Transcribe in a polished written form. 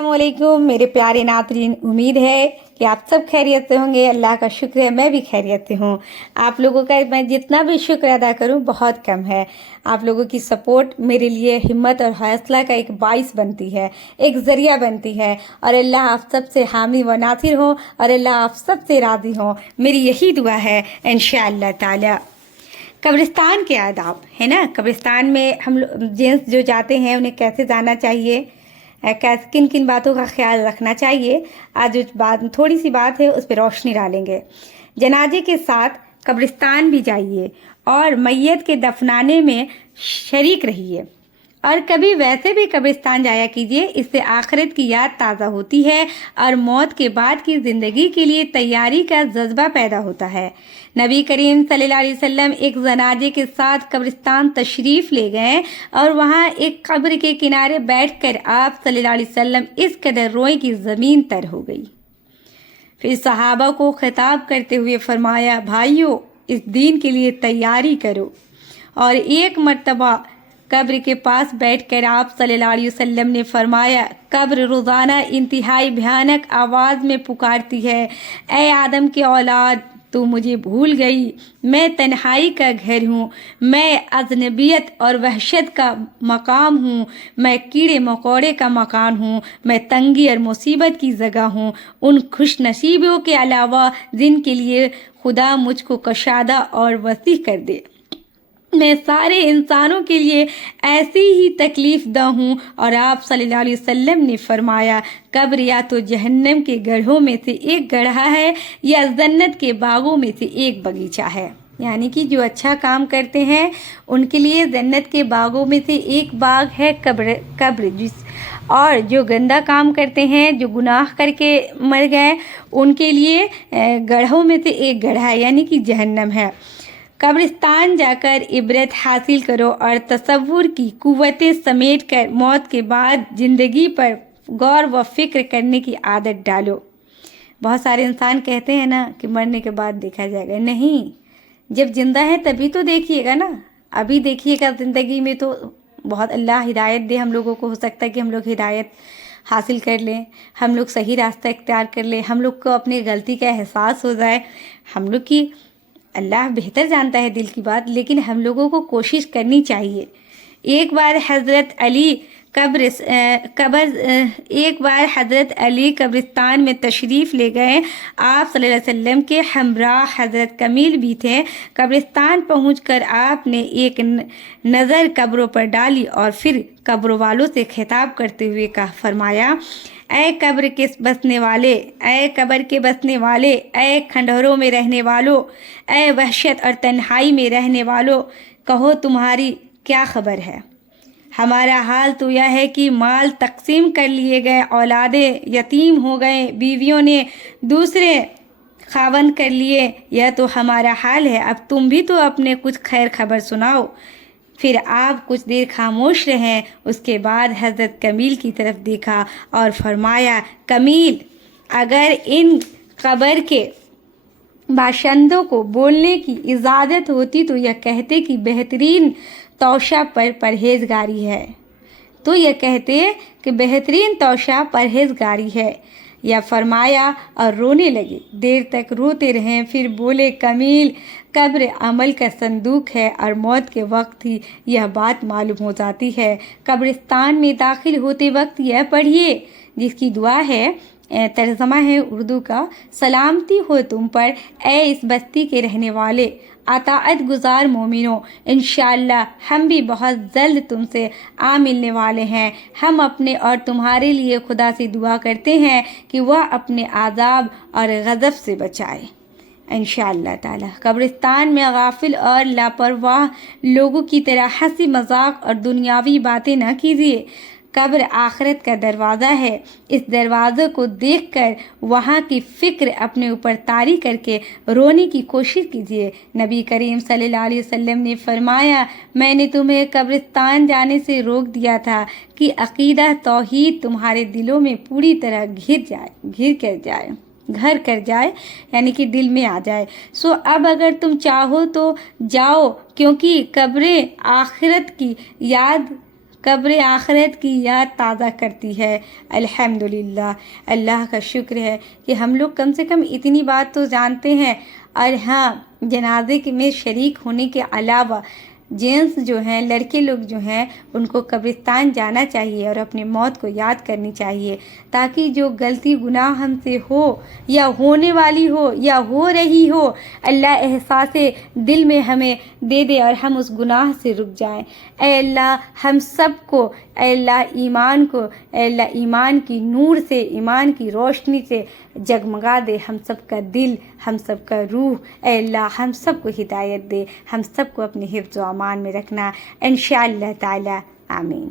अस्सलामुअलैकुम मेरे प्यारे नाज़रीन, उम्मीद है कि आप सब खैरियत से होंगे। अल्लाह का शुक्र है मैं भी खैरियत से हूँ। आप लोगों का मैं जितना भी शुक्र अदा करूँ बहुत कम है। आप लोगों की सपोर्ट मेरे लिए हिम्मत और हौसला का एक बाइस बनती है, एक ज़रिया बनती है। और अल्लाह आप सब से हामी व नासिर हो और अल्लाह आप सब से राज़ी हो, मेरी यही दुआ है इंशाअल्लाह ताला। कब्रिस्तान के आदाब है ना, कब्रिस्तान में हम जेंट्स जो जाते हैं उन्हें कैसे जाना चाहिए, किन किन बातों का ख्याल रखना चाहिए, आज उस बात थोड़ी सी बात है उस पर रोशनी डालेंगे। जनाजे के साथ कब्रिस्तान भी जाइए और मैयत के दफनाने में शरीक रहिए और कभी वैसे भी कब्रिस्तान जाया कीजिए। इससे आखिरत की याद ताज़ा होती है और मौत के बाद की ज़िंदगी के लिए तैयारी का जज्बा पैदा होता है। नबी करीम सल्लल्लाहु अलैहि वसल्लम एक जनाजे के साथ कब्रिस्तान तशरीफ़ ले गए और वहाँ एक कब्र के किनारे बैठकर आप सल्लल्लाहु अलैहि वसल्लम इस कदर रोए कि ज़मीन तर हो गई। फिर सहाबा को खिताब करते हुए फरमाया, भाइयों इस दीन के लिए तैयारी करो। और एक मर्तबा कब्र के पास बैठकर आप सल्लल्लाहु अलैहि वसल्लम ने फरमाया, कब्र रोज़ाना इंतहाई भयानक आवाज़ में पुकारती है, ए आदम के औलाद तू मुझे भूल गई, मैं तन्हाई का घर हूँ, मैं अजनबियत और वहशत का मकाम हूँ, मैं कीड़े मकोड़े का मकान हूँ, मैं तंगी और मुसीबत की जगह हूँ, उन खुश नसीबों के अलावा जिनके लिए खुदा मुझको कशादा और वसी कर दे। मैं सारे इंसानों के लिए ऐसी ही तकलीफ़ दा हूँ। और आप सल्लल्लाहु अलैहि वसल्लम ने फरमाया, कब्र या तो जहन्नम के गढ़ों में से एक गढ़ा है या जन्नत के बागों में से एक बगीचा है। यानी कि जो अच्छा काम करते हैं उनके लिए जन्नत के बागों में से एक बाग है कब्र और जो गंदा काम करते हैं, जो गुनाह करके मर गए, उनके लिए गढ़ों में से एक गढ़ा है यानी कि जहन्नम है। कब्रिस्तान जाकर इबरत हासिल करो और तसव्वुर की कुव्वतें समेट कर मौत के बाद ज़िंदगी पर गौर व फिक्र करने की आदत डालो। बहुत सारे इंसान कहते हैं ना कि मरने के बाद देखा जाएगा। नहीं, जब जिंदा है तभी तो देखिएगा ना। अभी देखिएगा ज़िंदगी में तो बहुत अल्लाह हिदायत दे हम लोगों को। हो सकता है कि हम लोग हिदायत हासिल कर लें, हम लोग सही रास्ता इख्तियार कर लें, हम लोग को अपनी गलती का एहसास हो जाए। हम लोग की अल्लाह बेहतर जानता है दिल की बात, लेकिन हम लोगों को कोशिश करनी चाहिए। एक बार हज़रत अली कब्रिस्तान में तशरीफ़ ले गए। आप सल्लल्लाहु अलैहि वसल्लम के हमरा हज़रत कमील भी थे। कब्रिस्तान पहुंचकर आपने एक नज़र कब्रों पर डाली और फिर कब्रों वालों से खिताब करते हुए फरमाया, ऐ कब्र के बसने वाले, ऐ कब्र के बसने वाले, ऐ खंडहरों में रहने वालों, ऐ वहशत और तन्हाई में रहने वालों, कहो तुम्हारी क्या खबर है। हमारा हाल तो यह है कि माल तकसीम कर लिए गए, औलादे यतीम हो गए, बीवियों ने दूसरे खावंद कर लिए। यह तो हमारा हाल है। अब तुम भी तो अपने कुछ खैर खबर सुनाओ। फिर आप कुछ देर खामोश रहें। उसके बाद हज़रत कमील की तरफ देखा और फरमाया, कमील अगर इन कब्र के बाशिंदों को बोलने की इजाज़त होती तो यह कहते कि बेहतरीन तौशा पर परहेजगारी है, तो यह कहते कि बेहतरीन तौशा परहेजगारी है। या फरमाया और रोने लगे। देर तक रोते रहें, फिर बोले, कमील कब्र अमल का संदूक है और मौत के वक्त ही यह बात मालूम हो जाती है। कब्रिस्तान में दाखिल होते वक्त यह पढ़िए, जिसकी दुआ है, तर्जमा है उर्दू का, सलामती हो तुम पर ए इस बस्ती के रहने वाले, अताअत गुजार मोमिनों, इंशाअल्लाह हम भी बहुत जल्द तुमसे आ मिलने वाले हैं। हम अपने और तुम्हारे लिए खुदा से दुआ करते हैं कि वह अपने आज़ाब और गज़ब से बचाए इंशाअल्लाह ताला। कब्रिस्तान में गाफिल और लापरवाह लोगों की तरह हंसी मजाक और दुनियावी बातें न कीजिए। कब्र आखिरत का दरवाज़ा है। इस दरवाज़े को देखकर वहाँ की फ़िक्र अपने ऊपर तारी करके रोने की कोशिश कीजिए। नबी करीम सल्लल्लाहु अलैहि वसल्लम ने फरमाया, मैंने तुम्हें कब्रिस्तान जाने से रोक दिया था कि अक़ीदा तौहीद तुम्हारे दिलों में पूरी तरह घर कर जाए यानी कि दिल में आ जाए। सो अब अगर तुम चाहो तो जाओ, क्योंकि कब्रें आखिरत की याद قبر آخرت کی یاد تازہ کرتی ہے۔ الحمدللہ، اللہ کا شکر ہے کہ ہم لوگ کم سے کم اتنی بات تو جانتے ہیں۔ اور ہاں، جنازے میں شریک ہونے کے علاوہ جینس جو ہیں، لڑکے لوگ جو ہیں، ان کو قبرستان جانا چاہیے اور اپنی موت کو یاد کرنی چاہیے، تاکہ جو غلطی گناہ ہم سے ہو یا ہونے والی ہو یا ہو رہی ہو، اللہ احساس دل میں ہمیں دے دے اور ہم اس گناہ سے رک جائیں۔ اے اللہ ہم سب کو، اے اللہ ایمان کو، اے اللہ ایمان کی نور سے، ایمان کی روشنی سے جگمگا دے ہم سب کا دل، ہم سب کا روح۔ اے اللہ ہم سب کو ہدایت دے، ہم سب کو اپنے حفظ و امان میں رکھنا انشاءاللہ تعالی، آمین۔